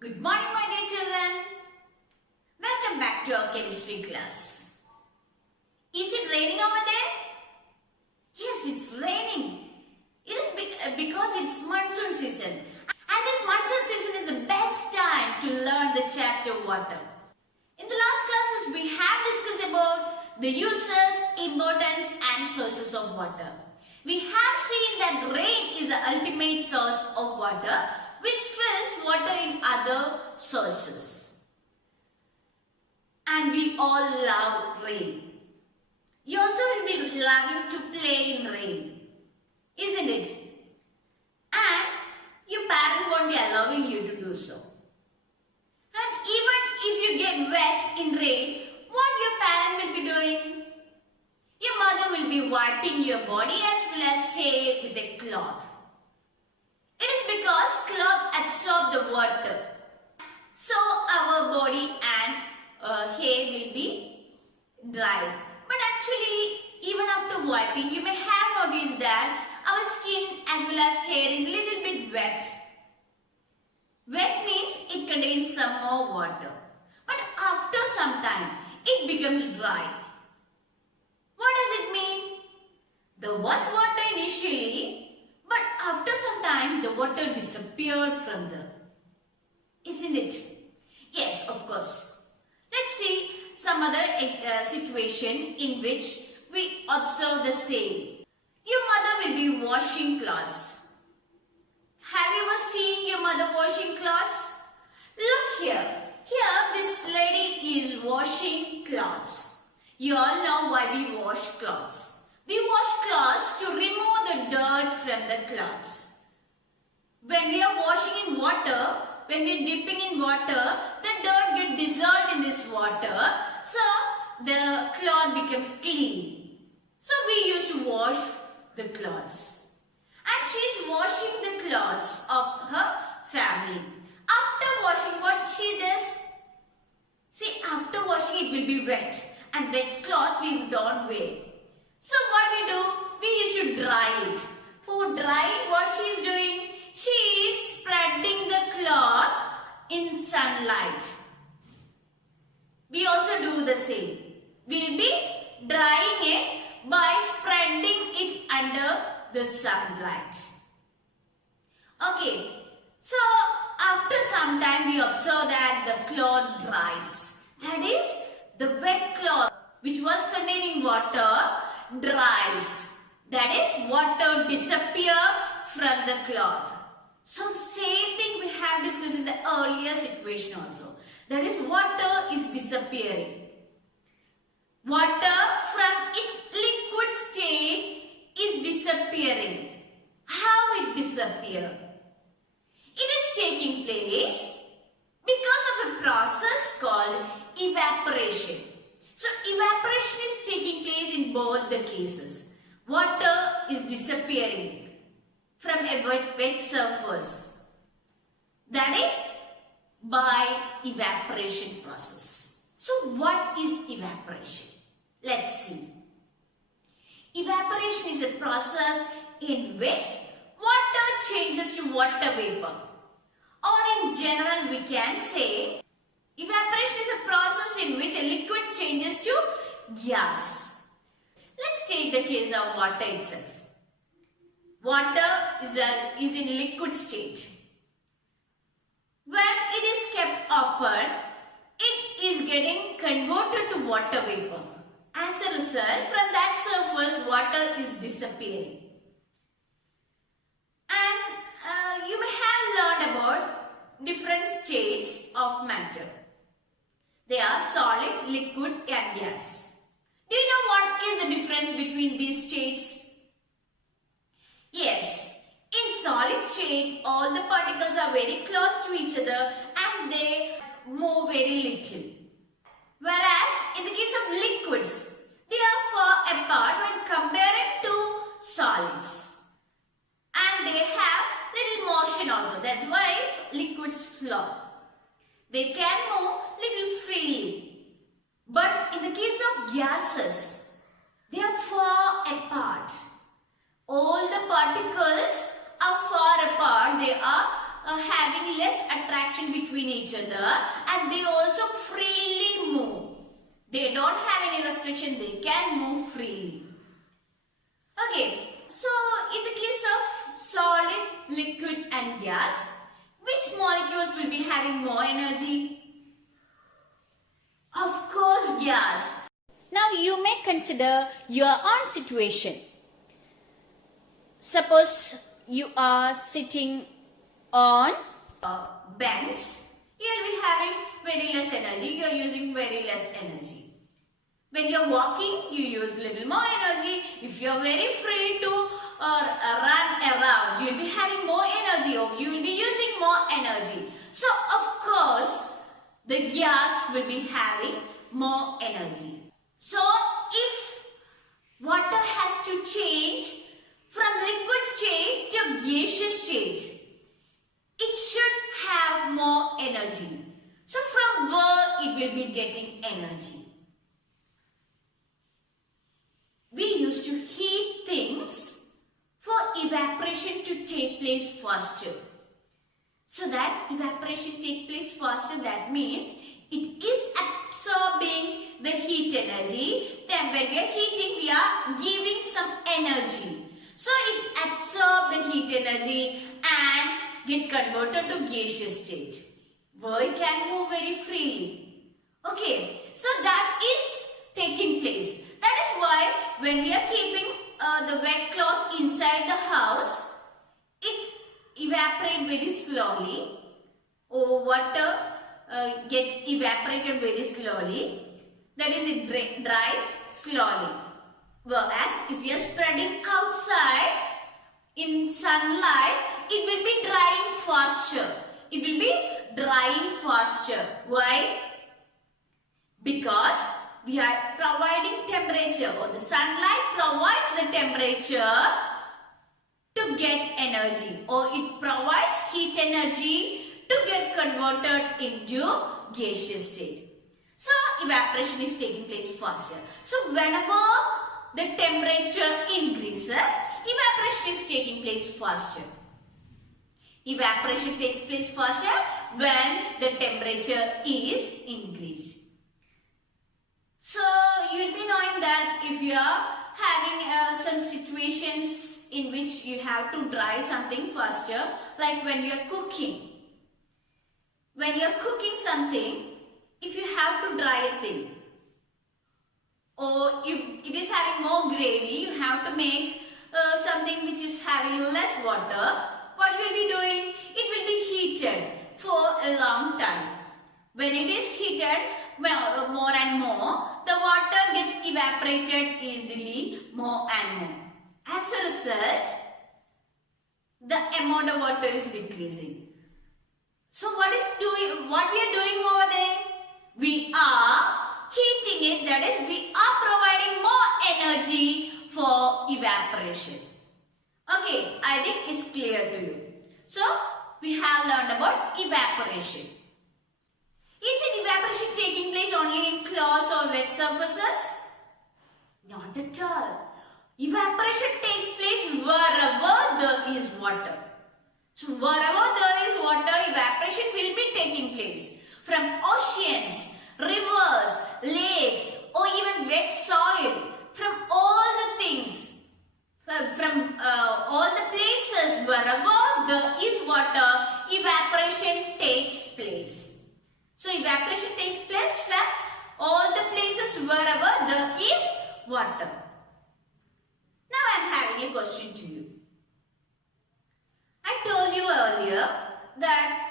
Good morning, my dear children. Welcome back to our chemistry class. Is it raining over there? Yes, it's raining. It is because it's monsoon season. And this monsoon season is the best time to learn the chapter water. In the last classes, we have discussed about the uses, importance and sources of water. We have seen that rain is the ultimate source of water, which fills water in other sources. And we all love rain. You also will be loving to play in rain, isn't it? And your parent won't be allowing you to do so. And even if you get wet in rain, what your parent will be doing? Your mother will be wiping your body as well as hair with a cloth. It is because cloth absorb the water. So our body and hair will be dry. But actually, even after wiping, you may have noticed that our skin as well as hair is a little bit wet. Wet means it contains some more water. But after some time, it becomes dry. What does it mean? There was water initially, but after some time, the water disappeared from there. Isn't it? Yes, of course. Let's see some other situation in which we observe the same. Your mother will be washing clothes. Have you ever seen your mother washing clothes? Look here. Here, this lady is washing clothes. You all know why we wash clothes. We wash clothes to remove the dirt from the clothes. When we are washing in water, when we are dipping in water, the dirt gets dissolved in this water. So, the cloth becomes clean. So, we used to wash the clothes. And she is washing the clothes of her family. After washing, what she does? See, after washing it will be wet. And wet cloth we don't wear. So what we do? We used to dry it. For drying, what she is doing? She is spreading the cloth in sunlight. We also do the same. We will be drying it by spreading it under the sunlight. Okay. So after some time we observe that the cloth dries. That is, the wet cloth which was containing water dries. That is, water disappear from the cloth. So same thing we have discussed in the earlier situation also. That is, water is disappearing. Water from its liquid state is disappearing. How it disappear? It is taking place because of a process called evaporation. So evaporation is taking place in both the cases. Water is disappearing from a wet surface. That is by evaporation process. So what is evaporation? Let's see. Evaporation is a process in which water changes to water vapor. Or in general we can say evaporation is a process in which a liquid changes to gas. Let's take the case of water itself. Water is in liquid state. When it is kept open, it is getting converted to water vapor. As a result, from that surface, water is disappearing. And you may have learned about different states of matter. They are solid, liquid and gas. Do you know what is the difference between these states? Yes, in solid state, all the particles are very close to each other and they move very little. Whereas, in the case of liquids, they are far apart when compared to solids. And they have little motion also. That's why liquids flow. They can move little freely. But in the case of gases, they are far apart. All the particles are far apart. They are having less attraction between each other, and they also freely move. They don't have any restriction. They can move freely. Okay, so in the case of solid, liquid and gas, which molecules will be having more energy? Of course, gas. Now you may consider your own situation. Suppose you are sitting on a bench. You will be having very less energy. You are using very less energy. When you are walking, you use little more energy. If you are very free to run around, you will be having more energy, or you will be using more energy. So, of course, the gas will be having more energy. So, if water has to change from liquid state to gaseous state, it should have more energy. So, from where it will be getting energy? We used to heat things for evaporation to take place faster. So that evaporation take place faster, that means it is absorbing the heat energy. Then when we are heating, we are giving some energy. So it absorbs the heat energy and get converted to gaseous state, where it can move very freely. Okay, so that is taking place. That is why when we are keeping the wet cloth inside the house, it evaporates very slowly, or water gets evaporated very slowly. That is, it dries slowly. Whereas if you are spreading outside in sunlight, it will be drying faster. It will be drying faster. Why? Because we are providing temperature, or the sunlight provides the temperature to get energy, or it provides heat energy to get converted into gaseous state. So evaporation is taking place faster. So whenever the temperature increases, evaporation is taking place faster. Evaporation takes place faster when the temperature is increased. So you will be knowing that if you are having some situations in which you have to dry something faster, like when you are cooking. When you are cooking something, if you have to dry a thing, or if it is having more gravy, you have to make something which is having less water, what you will be doing? It will be heated for a long time. When it is heated more and more, the water gets evaporated easily more and more. As a result, the amount of water is decreasing. So what we are doing over there? We are heating it, that is, we are providing more energy for evaporation. Okay, I think it's clear to you. So we have learned about evaporation. Is evaporation taking place only in cloths or wet surfaces? Not at all. Evaporation takes place wherever there is water. So wherever there is water, evaporation will be taking place. From oceans, rivers, lakes, or even wet soil, from all the things, from all the places wherever there is water, evaporation takes place. So evaporation takes place from all the places wherever there is water. Now I am having a question to you. I told you earlier that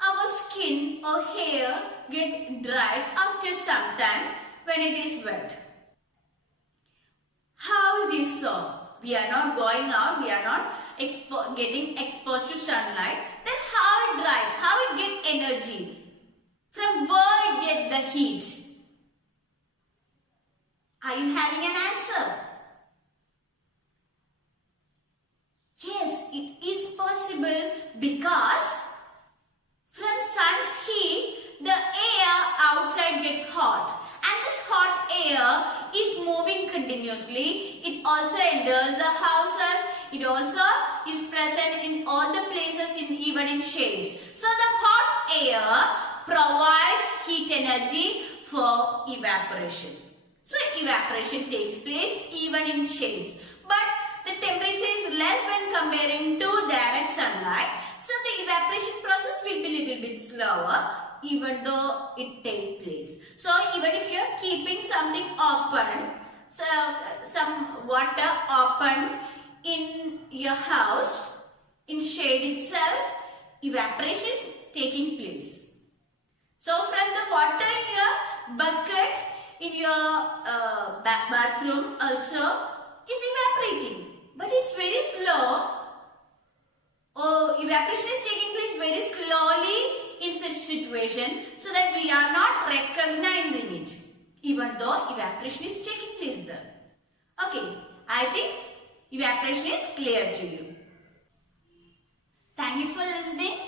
our skin or hair get dried after some time when it is wet. How it is so? We are not going out, we are not getting exposed to sunlight. Then how it dries? How it gets energy? From where it gets the heat? Are you having an answer? Yes, it is possible because from sun's heat, the air outside gets hot, and this hot air is moving continuously. It also enters the houses. It also is present in all the places, even in shades. So the hot energy for evaporation. So evaporation takes place even in shades, but the temperature is less when comparing to direct sunlight. So the evaporation process will be little bit slower even though it takes place. So even if you are keeping something open, so some water open in your house, in shade itself, evaporation is taking place. So from the water in your bucket, in your bathroom also is evaporating, but it's very slow. Oh, evaporation is taking place very slowly in such situation, so that we are not recognizing it, even though evaporation is taking place there. Okay, I think evaporation is clear to you. Thank you for listening.